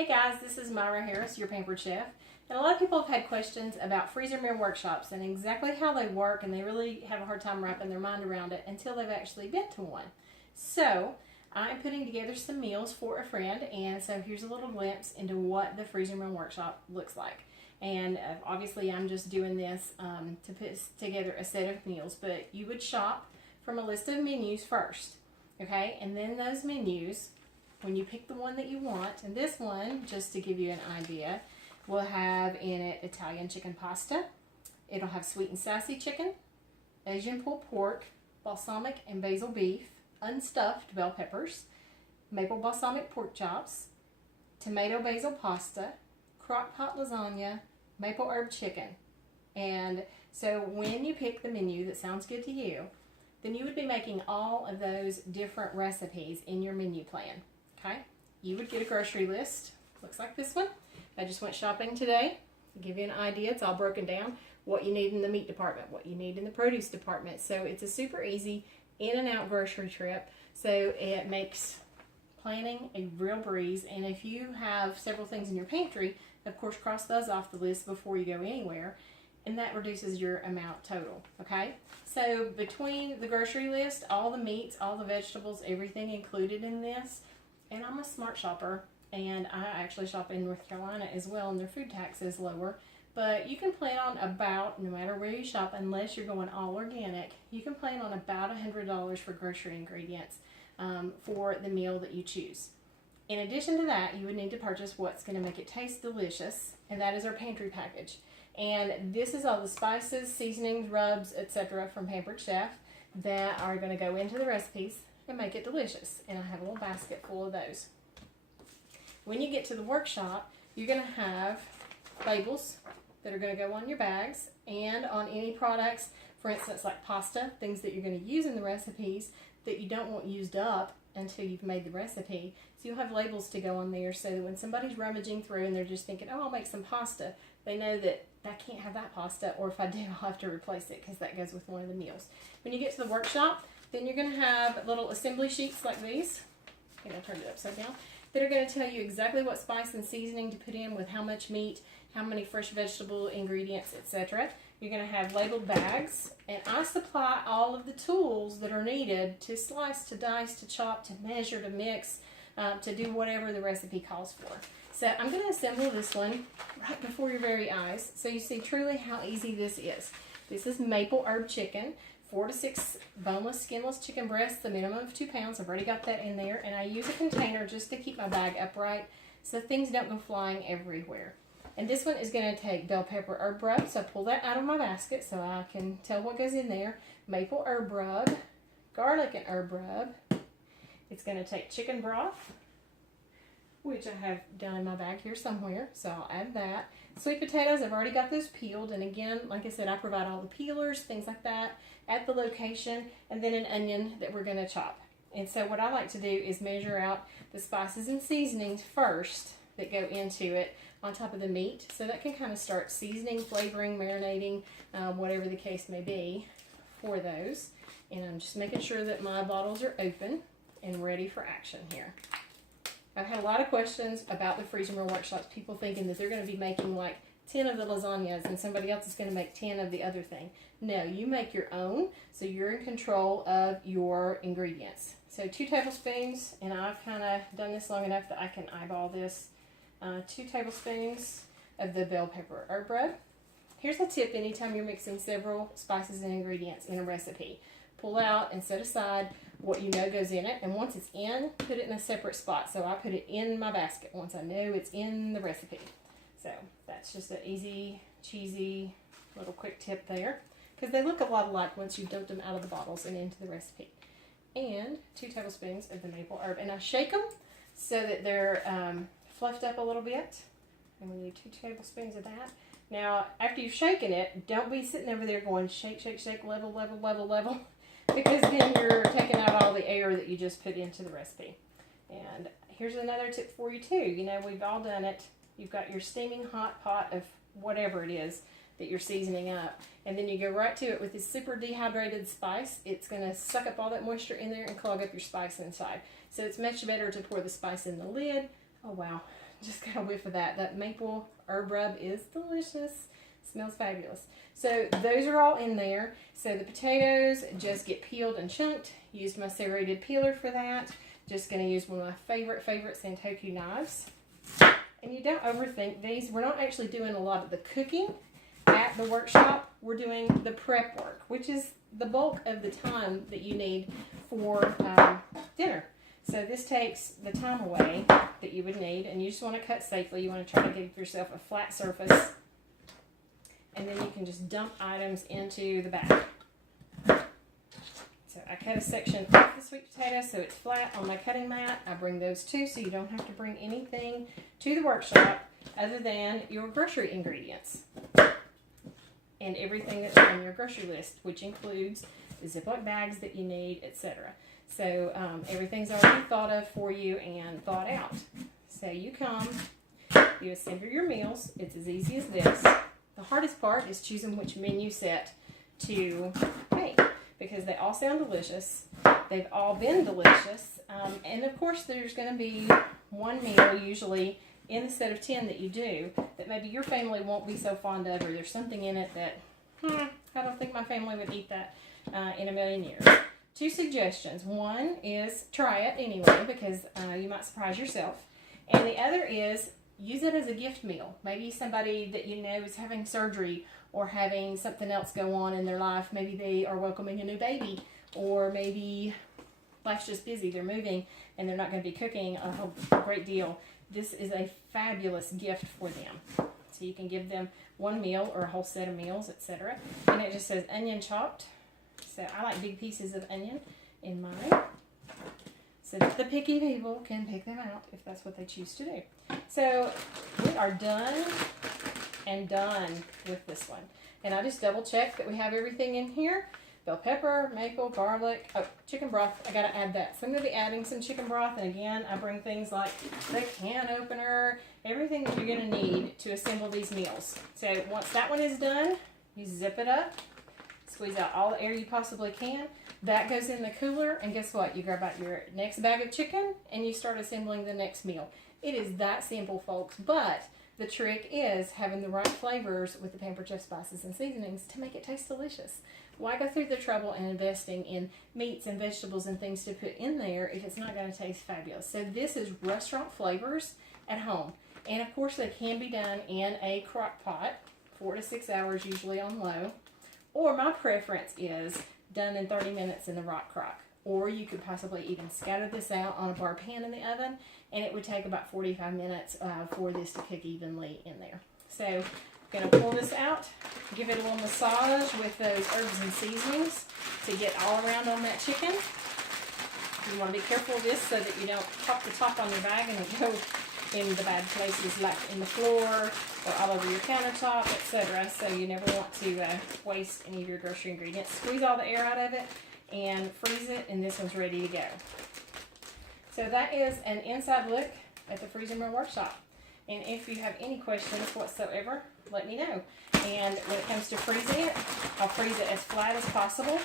Hey guys, this is Myra Harris, your Pampered Chef. And a lot of people have had questions about freezer meal workshops and exactly how they work, and they really have a hard time wrapping their mind around it until they've actually been to one. So I'm putting together some meals for a friend, and so here's a little glimpse into what the freezer meal workshop looks like. And obviously I'm just doing this to put together a set of meals, but you would shop from a list of menus first, okay? And then those menus, when you pick the one that you want, and this one, just to give you an idea, will have in it Italian chicken pasta. It'll have sweet and sassy chicken, Asian pulled pork, balsamic and basil beef, unstuffed bell peppers, maple balsamic pork chops, tomato basil pasta, crock pot lasagna, maple herb chicken. And so when you pick the menu that sounds good to you, then you would be making all of those different recipes in your menu plan. Okay, you would get a grocery list, looks like this one. I just went shopping today to give you an idea. It's all broken down, what you need in the meat department, what you need in the produce department. So it's a super easy in and out grocery trip. So it makes planning a real breeze. And if you have several things in your pantry, of course, cross those off the list before you go anywhere. And that reduces your amount total, okay? So between the grocery list, all the meats, all the vegetables, everything included in this. And I'm a smart shopper, and I actually shop in North Carolina as well, and their food tax is lower. But you can plan on about, no matter where you shop, unless you're going all organic, you can plan on about $100 for grocery ingredients for the meal that you choose. In addition to that, you would need to purchase what's going to make it taste delicious, and that is our pantry package. And this is all the spices, seasonings, rubs, etc. from Pampered Chef that are going to go into the recipes and make it delicious. And I have a little basket full of those. When you get to the workshop, you're going to have labels that are going to go on your bags and on any products, for instance like pasta, things that you're going to use in the recipes that you don't want used up until you've made the recipe. So you'll have labels to go on there so that when somebody's rummaging through and they're just thinking, oh, I'll make some pasta, they know that I can't have that pasta, or if I do, I'll have to replace it because that goes with one of the meals. When you get to the workshop, then you're going to have little assembly sheets like these. I think I turned it upside down. That are going to tell you exactly what spice and seasoning to put in with how much meat, how many fresh vegetable ingredients, etc. You're going to have labeled bags, and I supply all of the tools that are needed to slice, to dice, to chop, to measure, to mix, to do whatever the recipe calls for. So I'm going to assemble this one right before your very eyes so you see truly how easy this is. This is maple herb chicken. 4 to 6 boneless, skinless chicken breasts, a minimum of 2 pounds. I've already got that in there. And I use a container just to keep my bag upright so things don't go flying everywhere. And this one is going to take bell pepper herb rub. So I pull that out of my basket so I can tell what goes in there. Maple herb rub, garlic and herb rub. It's going to take chicken broth, which I have down in my bag here somewhere, so I'll add that. Sweet potatoes, I've already got those peeled, and again, like I said, I provide all the peelers, things like that, at the location, and then an onion that we're going to chop. And so what I like to do is measure out the spices and seasonings first that go into it on top of the meat, so that can kind of start seasoning, flavoring, marinating, whatever the case may be for those. And I'm just making sure that my bottles are open and ready for action here. I've had a lot of questions about the freezer meal workshops, people thinking that they're going to be making like 10 of the lasagnas and somebody else is going to make 10 of the other thing. No, you make your own, so you're in control of your ingredients. So 2 tablespoons, and I've kind of done this long enough that I can eyeball this. 2 tablespoons of the bell pepper herb rub. Here's a tip anytime you're mixing several spices and ingredients in a recipe. Pull out and set aside what you know goes in it, and once it's in, put it in a separate spot. So I put it in my basket once I know it's in the recipe. So that's just an easy, cheesy, little quick tip there, because they look a lot alike once you've dumped them out of the bottles and into the recipe. And 2 tablespoons of the maple herb, and I shake them so that they're fluffed up a little bit, and we need 2 tablespoons of that. Now, after you've shaken it, don't be sitting over there going shake, shake, shake, level, level, level, level, because then you're taking out all the air that you just put into the recipe. And here's another tip for you too. You know, we've all done it. You've got your steaming hot pot of whatever it is that you're seasoning up, and then you go right to it with this super dehydrated spice. It's going to suck up all that moisture in there and clog up your spice inside. So it's much better to pour the spice in the lid. Oh wow, just got a whiff of that. That maple herb rub is delicious. Smells fabulous. So those are all in there. So the potatoes just get peeled and chunked. Used my serrated peeler for that. Just going to use one of my favorite Santoku knives. And you don't overthink these. We're not actually doing a lot of the cooking at the workshop. We're doing the prep work, which is the bulk of the time that you need for dinner. So this takes the time away that you would need, and you just want to cut safely. You want to try to give yourself a flat surface, and then you can just dump items into the bag. So I cut a section off the sweet potato so it's flat on my cutting mat. I bring those too, so you don't have to bring anything to the workshop other than your grocery ingredients and everything that's on your grocery list, which includes the Ziploc bags that you need, etc. So everything's already thought of for you and thought out. So you come, you assemble your meals. It's as easy as this. The hardest part is choosing which menu set to make, because they all sound delicious. They've all been delicious. And of course there's going to be one meal usually in the set of 10 that you do that maybe your family won't be so fond of, or there's something in it that, I don't think my family would eat that in a million years. 2 suggestions. One is try it anyway, because you might surprise yourself. And the other is use it as a gift meal. Maybe somebody that you know is having surgery or having something else go on in their life. Maybe they are welcoming a new baby, or maybe life's just busy. They're moving and they're not going to be cooking a great deal. This is a fabulous gift for them. So you can give them one meal or a whole set of meals, etc. And it just says onion chopped. So I like big pieces of onion in mine, so that the picky people can pick them out if that's what they choose to do. So we are done and done with this one. And I just double check that we have everything in here. Bell pepper, maple, garlic, chicken broth. I gotta add that. So I'm gonna be adding some chicken broth, and again, I bring things like the can opener, everything that you're gonna need to assemble these meals. So once that one is done, you zip it up, squeeze out all the air you possibly can. That goes in the cooler, and guess what? You grab out your next bag of chicken, and you start assembling the next meal. It is that simple, folks, but the trick is having the right flavors with the Pampered Chef spices and seasonings to make it taste delicious. Why go through the trouble and investing in meats and vegetables and things to put in there if it's not going to taste fabulous? So this is restaurant flavors at home. And of course they can be done in a crock pot, 4 to 6 hours usually on low. Or my preference is done in 30 minutes in the rock crock. Or you could possibly even scatter this out on a bar pan in the oven, and it would take about 45 minutes for this to cook evenly in there. So I'm going to pull this out, give it a little massage with those herbs and seasonings to get all around on that chicken. You want to be careful of this so that you don't pop the top on your bag and it go in the bad places like in the floor or all over your countertop, etc. So you never want to waste any of your grocery ingredients. Squeeze all the air out of it and freeze it, and this one's ready to go. So that is an inside look at the Freezer Meal Workshop. And if you have any questions whatsoever, let me know. And when it comes to freezing it, I'll freeze it as flat as possible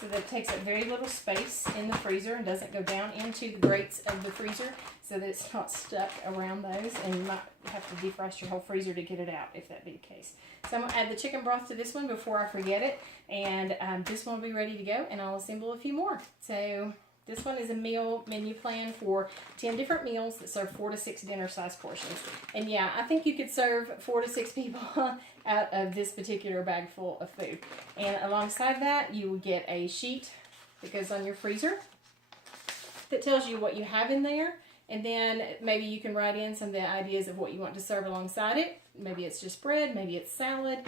so that it takes up very little space in the freezer and doesn't go down into the grates of the freezer, so that it's not stuck around those, and you might have to defrost your whole freezer to get it out if that be the case. So I'm going to add the chicken broth to this one before I forget it, and this one will be ready to go, and I'll assemble a few more. So this one is a meal menu plan for 10 different meals that serve 4 to 6 dinner size portions. And yeah, I think you could serve 4 to 6 people out of this particular bag full of food. And alongside that, you will get a sheet that goes on your freezer that tells you what you have in there. And then maybe you can write in some of the ideas of what you want to serve alongside it. Maybe it's just bread, maybe it's salad,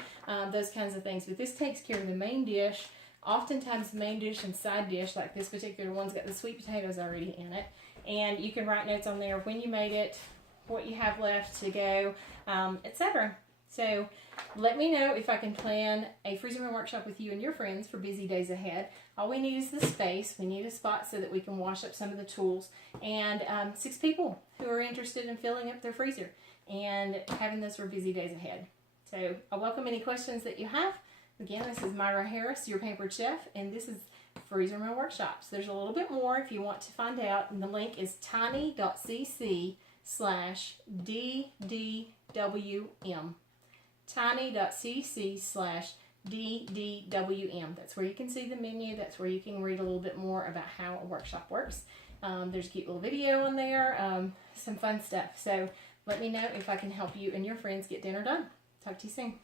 those kinds of things. But this takes care of the main dish. Oftentimes main dish and side dish, like this particular one's got the sweet potatoes already in it. And you can write notes on there when you made it, what you have left to go, etc. So let me know if I can plan a Freezer Meal Workshop with you and your friends for busy days ahead. All we need is the space. We need a spot so that we can wash up some of the tools. And 6 people who are interested in filling up their freezer and having this for busy days ahead. So I welcome any questions that you have. Again, this is Myra Harris, your Pampered Chef, and this is Freezer Meal Workshops. There's a little bit more if you want to find out, and the link is tiny.cc tiny.cc/DDWM. tiny.cc/DDWM. That's where you can see the menu. That's where you can read a little bit more about how a workshop works. There's a cute little video on there, some fun stuff. So let me know if I can help you and your friends get dinner done. Talk to you soon.